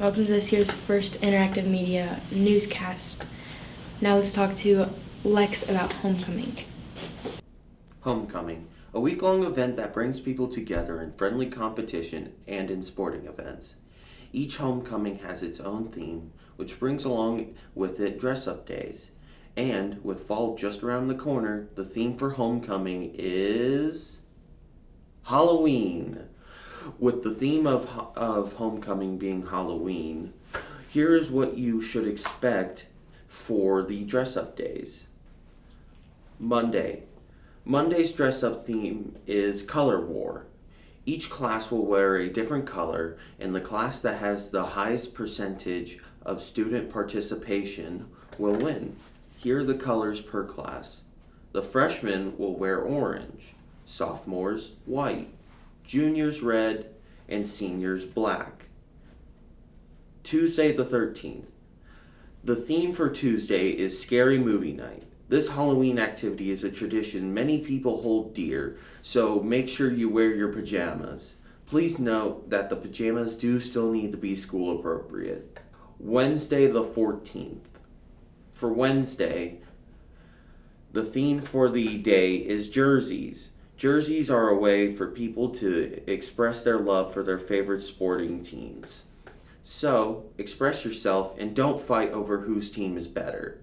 Welcome to this year's first interactive media newscast. Now let's talk to Lex about homecoming. Homecoming, a week-long event that brings people together in friendly competition and in sporting events. Each homecoming has its own theme, which brings along with it dress-up days. And with fall just around the corner, the theme for homecoming is Halloween. With the theme of homecoming being Halloween, here is what you should expect for the dress-up days. Monday's dress-up theme is Color War. Each class will wear a different color, and the class that has the highest percentage of student participation will win. Here are the colors per class. The freshmen will wear orange, sophomores white, juniors red, and seniors black. Tuesday the 13th. The theme for Tuesday is Scary Movie Night. This Halloween activity is a tradition many people hold dear, so make sure you wear your pajamas. Please note that the pajamas do still need to be school appropriate. Wednesday the 14th. For Wednesday, the theme for the day is jerseys. Jerseys are a way for people to express their love for their favorite sporting teams. So, express yourself and don't fight over whose team is better.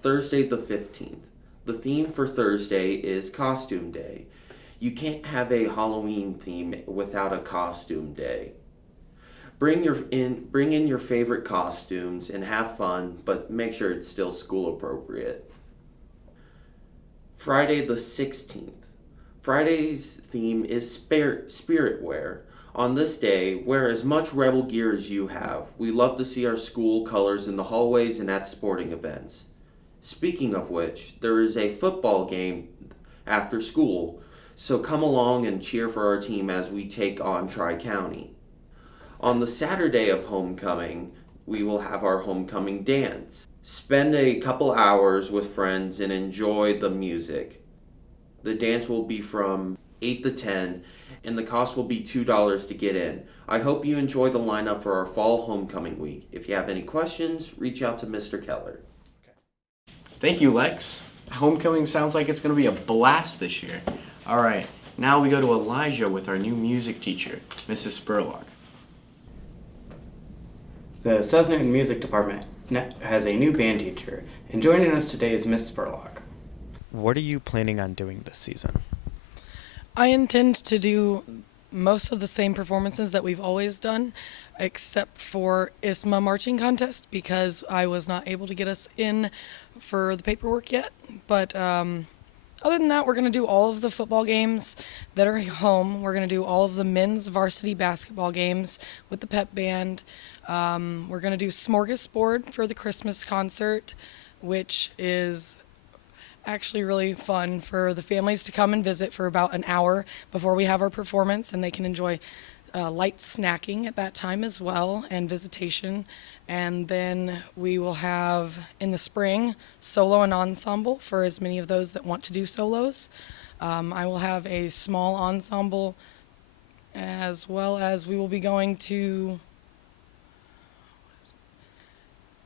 Thursday the 15th. The theme for Thursday is Costume Day. You can't have a Halloween theme without a costume day. Bring in your favorite costumes and have fun, but make sure it's still school appropriate. Friday the 16th. Friday's theme is Spirit Wear. On this day, wear as much rebel gear as you have. We love to see our school colors in the hallways and at sporting events. Speaking of which, there is a football game after school, so come along and cheer for our team as we take on Tri-County. On the Saturday of homecoming, we will have our homecoming dance. Spend a couple hours with friends and enjoy the music. The dance will be from 8 to 10, and the cost will be $2 to get in. I hope you enjoy the lineup for our fall homecoming week. If you have any questions, reach out to Mr. Keller. Thank you, Lex. Homecoming sounds like it's going to be a blast this year. All right, now we go to Elijah with our new music teacher, Mrs. Spurlock. The South Newton Music Department has a new band teacher, and joining us today is Miss Spurlock. What are you planning on doing this season? I intend to do most of the same performances that we've always done, except for ISMA marching contest, because I was not able to get us in for the paperwork yet. But other than that, we're going to do all of the football games that are home. We're going to do all of the men's varsity basketball games with the pep band. We're going to do Smorgasbord for the Christmas concert, which is actually really fun for the families to come and visit for about an hour before we have our performance, and they can enjoy light snacking at that time as well, and visitation. And then we will have, in the spring, solo and ensemble for as many of those that want to do solos. I will have a small ensemble, as well as we will be going to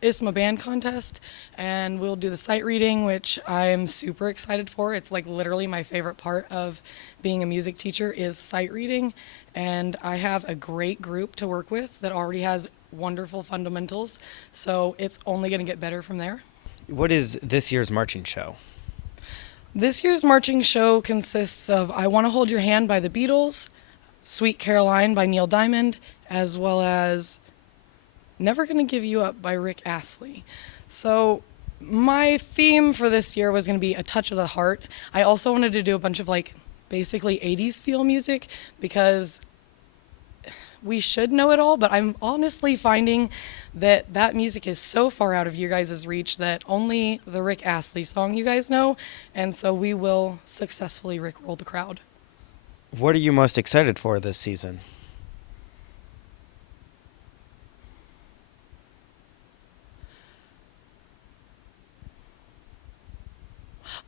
ISMA band contest, and we'll do the sight reading, which I am super excited for. It's like literally my favorite part of being a music teacher is sight reading, and I have a great group to work with that already has wonderful fundamentals, so it's only going to get better from there. What is this year's marching show? This year's marching show consists of I Want to Hold Your Hand by the Beatles, Sweet Caroline by Neil Diamond, as well as Never Gonna Give You Up by Rick Astley. So my theme for this year was going to be A Touch of the Heart. I also wanted to do a bunch of basically 80s feel music, because we should know it all, but I'm honestly finding that music is so far out of you guys' reach that only the Rick Astley song you guys know, and so we will successfully rickroll the crowd. What are you most excited for this season?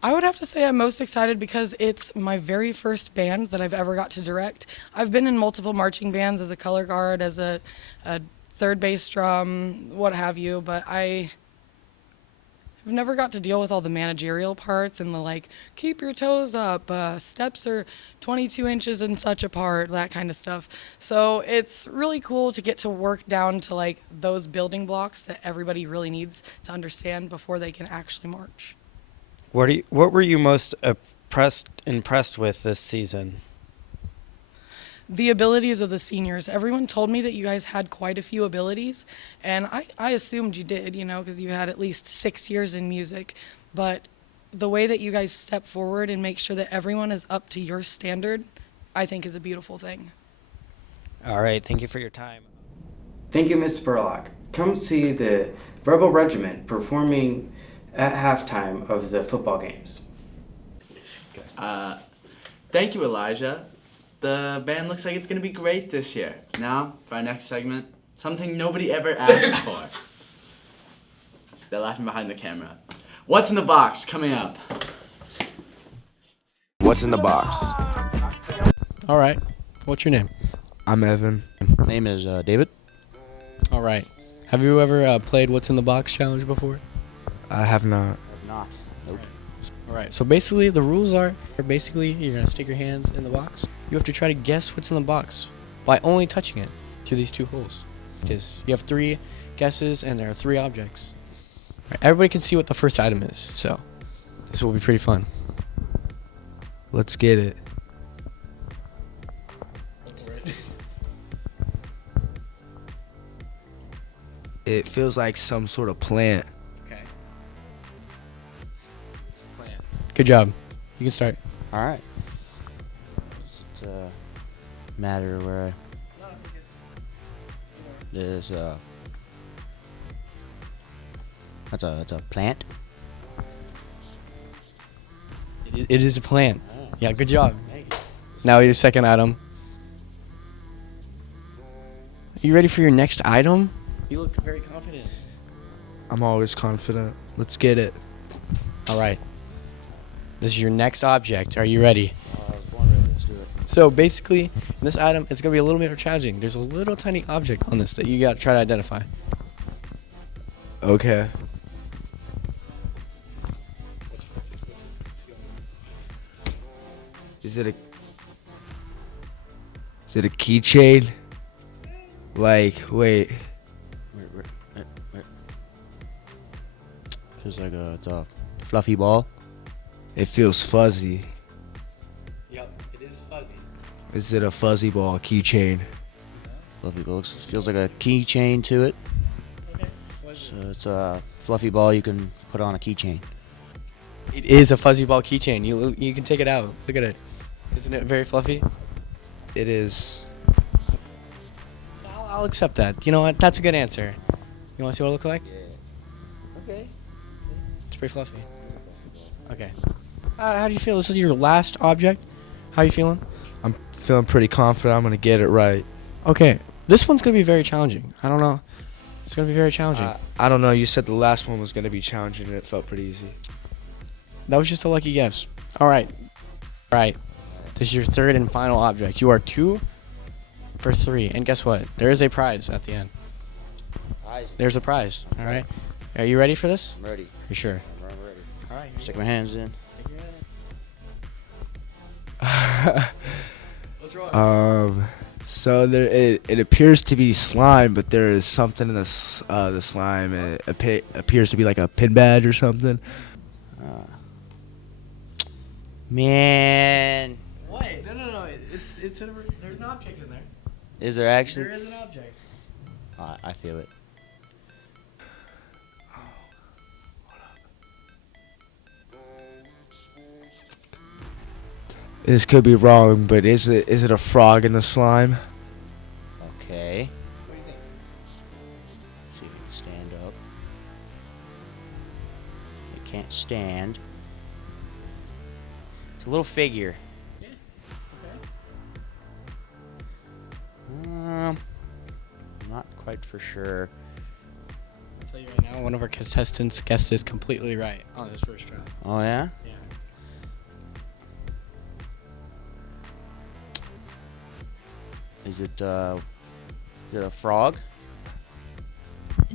I would have to say I'm most excited because it's my very first band that I've ever got to direct. I've been in multiple marching bands as a color guard, as a third bass drum, what have you, but I've never got to deal with all the managerial parts and the like, keep your toes up, steps are 22 inches in such a part, that kind of stuff. So it's really cool to get to work down to like those building blocks that everybody really needs to before they can actually march. What were you most impressed with this season? The abilities of the seniors. Everyone told me that you guys had quite a few abilities, and I assumed you did, because you had at least 6 years in music. But the way that you guys step forward and make sure that everyone is up to your standard, I think is a beautiful thing. All right, thank you for your time. Thank you, Ms. Spurlock. Come see the Rebel Regiment performing at halftime of the football games. Thank you, Elijah. The band looks like it's going to be great this year. Now, for our next segment, something nobody ever asked for. They're laughing behind the camera. What's in the box coming up? What's in the box? All right. What's your name? I'm Evan. My name is David. All right. Have you ever played What's in the Box challenge before? I have not. Not. Nope. All right. So basically, the rules are basically you're going to stick your hands in the box. You have to try to guess what's in the box by only touching it through these two holes. You have 3 guesses, and there are 3 objects. All right, everybody can see what the first item is, so this will be pretty fun. Let's get it. It feels like some sort of plant. Okay. It's a plant. Good job. You can start. All right. It's a matter where there's it's a plant. It is a plant. Yeah, good job. Now your second item. Are you ready for your next item? You look very confident. I'm always confident. Let's get it. All right. This is your next object. Are you ready? I was born ready. Let's do it. So basically, in this item, it's going to be a little bit challenging. There's a little tiny object on this that you got to try to identify. Okay. Is it a keychain? Like, wait. Wait. Feels like it's a fluffy ball. It feels fuzzy. Yep, it is fuzzy. Is it a fuzzy ball keychain? Fluffy ball. Feels like a keychain to it. Okay. So it's a fluffy ball you can put on a keychain. It is a fuzzy ball keychain. You can take it out. Look at it. Isn't it very fluffy? It is. I'll accept that. You know what? That's a good answer. You want to see what it looks like? Yeah. Okay. It's pretty fluffy. Okay. How do you feel? This is your last object. How are you feeling? I'm feeling pretty confident I'm going to get it right. Okay. This one's going to be very challenging. I don't know. It's going to be very challenging. I don't know. You said the last one was going to be challenging and it felt pretty easy. That was just a lucky guess. All right. Right. This is your third and final object. You are 2 for 3. And guess what? There is a prize at the end. There's a prize. All right. Are you ready for this? I'm ready. You sure? I'm ready. All right. Stick my hands in. What's wrong? So it appears to be slime, but there is something in the slime. It appears to be like a pin badge or something. Man. Wait. No. There's an object in there. Is there actually? There is an object. I feel it. This could be wrong, but is it a frog in the slime? Okay. What do you think? See if you can stand up. It can't stand. It's a little figure. Yeah. I'm not quite for sure. I'll tell you right now, one of our contestants guessed this completely right on his first try. Oh yeah? Yeah. Is it a frog?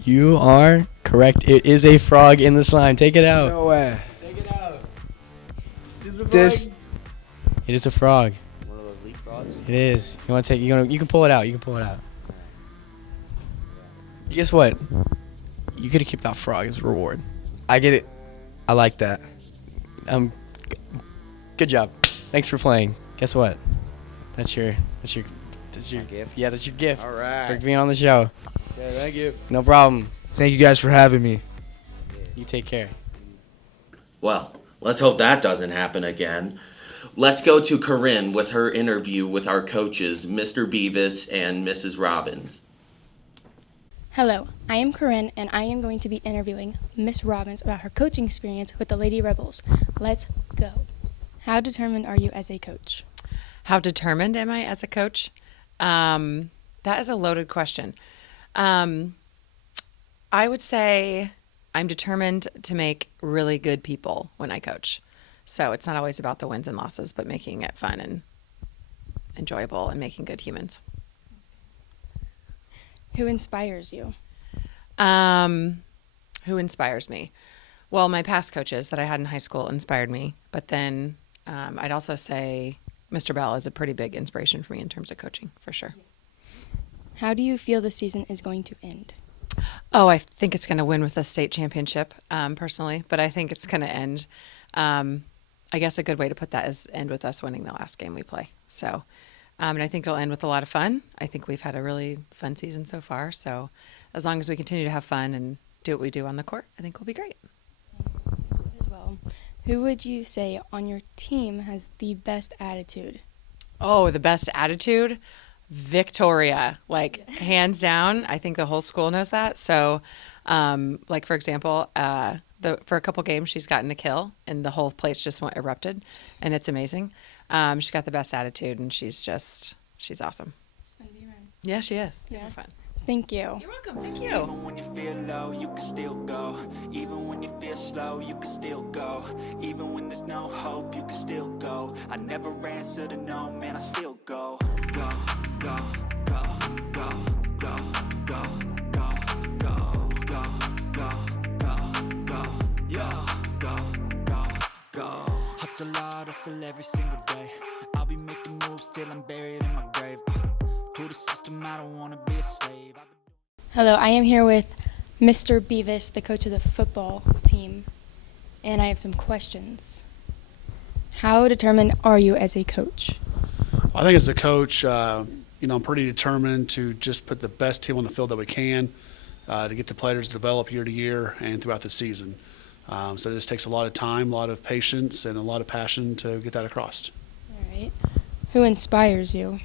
You are correct. It is a frog in the slime. Take it out. No way. Take it out. This. It is a frog. One of those leaf frogs? It is. You want to take? You can pull it out. You can pull it out. Guess what? You get to keep that frog as a reward. I get it. I like that. Good job. Thanks for playing. Guess what? That's your My gift? Yeah, that's your gift. All For right. being on the show. Yeah, thank you. No problem. Thank you guys for having me. You take care. Well, let's hope that doesn't happen again. Let's go to Corinne with her interview with our coaches, Mr. Beavis and Mrs. Robbins. Hello, I am Corinne, and I am going to be interviewing Miss Robbins about her coaching experience with the Lady Rebels. Let's go. How determined are you as a coach? How determined am I as a coach? That is a loaded question. I would say I'm determined to make really good people when I coach. So it's not always about the wins and losses, but making it fun and enjoyable and making good humans. Who inspires you? Who inspires me? Well, my past coaches that I had in high school inspired me, but then I'd also say Mr. Bell is a pretty big inspiration for me in terms of coaching, for sure. How do you feel the season is going to end? Oh, I think it's going to win with the state championship, personally, but I think it's going to end. I guess a good way to put that is end with us winning the last game we play. So, and I think it'll end with a lot of fun. I think we've had a really fun season so far. So as long as we continue to have fun and do what we do on the court, I think we'll be great. As well. Who would you say on your team has the best attitude? Oh, the best attitude? Victoria, like hands down. I think the whole school knows that. So, like for example, for a couple games she's gotten a kill and the whole place just went erupted, and it's amazing. She's got the best attitude and she's awesome. It's fun to be around. Yeah, she is. Yeah. Super fun. Thank you. You're welcome. Thank you. Even when you feel low, you can still go. Even when you feel slow, you can still go. Even when there's no hope, you can still go. I never answer to no, man, I still go. Go, go, go, go, go, go, go, go, go, go, go, go, yo, go, go, go. Hustle hard, hustle every single day. I'll be making moves till I'm buried in my grave. To the system, I don't wanna be a slave. Hello, I am here with Mr. Beavis, the coach of the football team, and I have some questions. How determined are you as a coach? I think as a coach, I'm pretty determined to just put the best team on the field that we can to get the players to develop year to year and throughout the season. So this takes a lot of time, a lot of patience, and a lot of passion to get that across. All right. Who inspires you?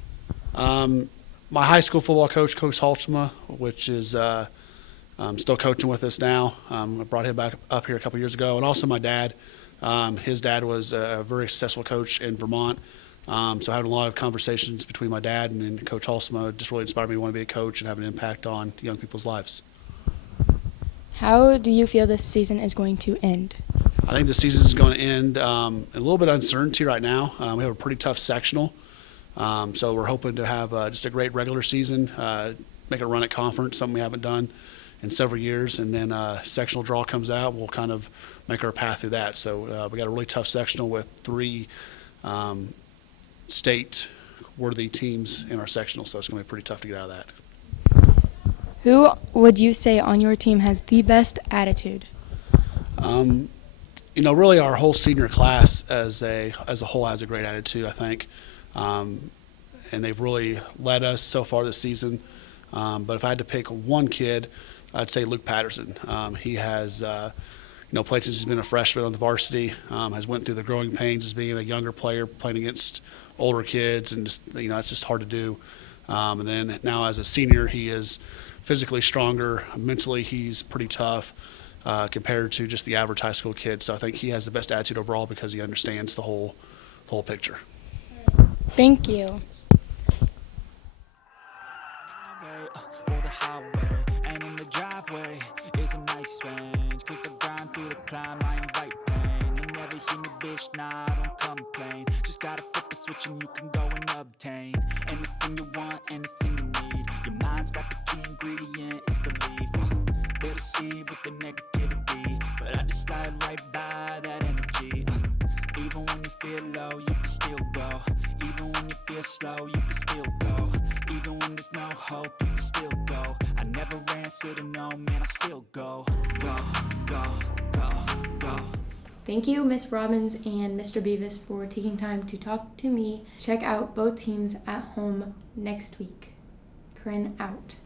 My high school football coach, Coach Haltsma, which is still coaching with us now. I brought him back up here a couple years ago, and also my dad. His dad was a very successful coach in Vermont. So having a lot of conversations between my dad and Coach Haltsma just really inspired me to want to be a coach and have an impact on young people's lives. How do you feel this season is going to end? I think the season is going to end a little bit of uncertainty right now. We have a pretty tough sectional. So we're hoping to have just a great regular season, make a run at conference, something we haven't done in several years, and then sectional draw comes out, we'll kind of make our path through that. So we got a really tough sectional with 3 state-worthy teams in our sectional, so it's going to be pretty tough to get out of that. Who would you say on your team has the best attitude? Really our whole senior class as a whole has a great attitude, I think. And they've really led us so far this season. But if I had to pick one kid, I'd say Luke Patterson. He has, played since he's been a freshman on the varsity, has went through the growing pains as being a younger player, playing against older kids, and just, it's just hard to do. And then now as a senior, he is physically stronger. Mentally, he's pretty tough compared to just the average high school kid. So I think he has the best attitude overall because he understands the whole picture. Thank you. Or the highway, and in the driveway is a nice range. Cause I grind through the climb, I invite pain. You never hear me, bitch, nah, I don't complain. Just gotta flip the switch and you can go and obtain anything you want, anything receive with the negativity, but I just slide right by that energy. Even when you feel low, you can still go. Even when you feel slow, you can still go. Even when there's no hope, you can still go. I never answer to no, man, I still go. Go, go, go, go. Thank you, Miss Robbins and Mr. Beavis, for taking time to talk to me. Check out both teams at home next week. Corinne out.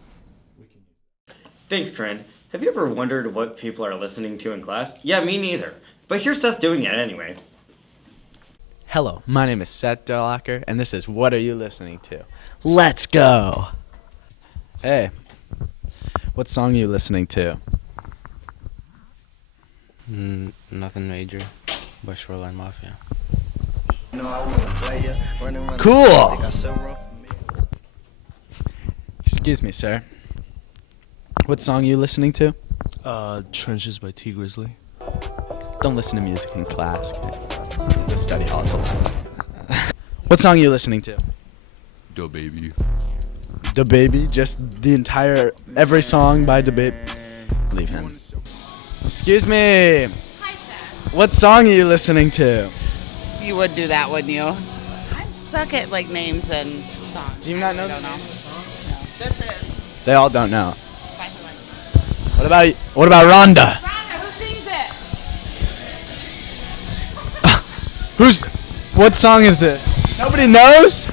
Thanks, Corinne. Have you ever wondered what people are listening to in class? Yeah, me neither. But here's Seth doing it anyway. Hello, my name is Seth Derlocker, and this is What Are You Listening To? Let's go! Hey, what song are you listening to? Nothing major. By Shoreline Mafia. Cool! Excuse me, sir. What song are you listening to? Trenches by T Grizzly. Don't listen to music in class. It's a study hall. What song are you listening to? Da Baby. Da Baby? Just the entire, every song by Da Baby? Leave him. Excuse me. Hi, Seth. What song are you listening to? You would do that, wouldn't you? I suck at like names and songs. Do you not know? I don't know. No. This is. They all don't know. What about Rhonda? Rhonda, who sings it? What song is this? Nobody knows?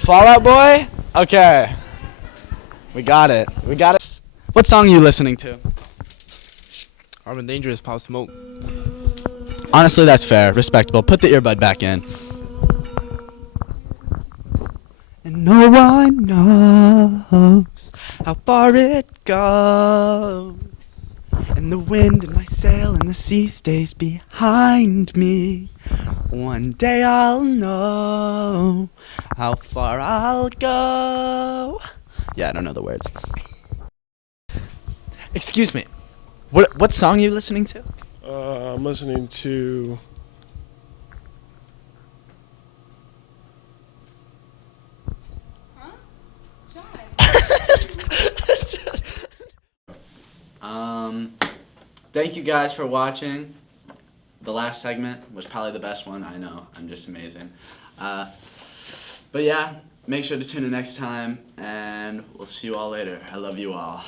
Fall Out Boy? Okay. We got it. What song are you listening to? Armed and Dangerous, Pop Smoke. Honestly, that's fair. Respectable. Put the earbud back in. And no one knows how far it goes. And the wind in my sail and the sea stays behind me. One day I'll know how far I'll go. Yeah, I don't know the words. Excuse me. What song are you listening to? I'm listening to... Thank you guys for watching. The last segment was probably the best one. I know, I'm just amazing. But yeah, make sure to tune in next time, and we'll see you all later. I love you all.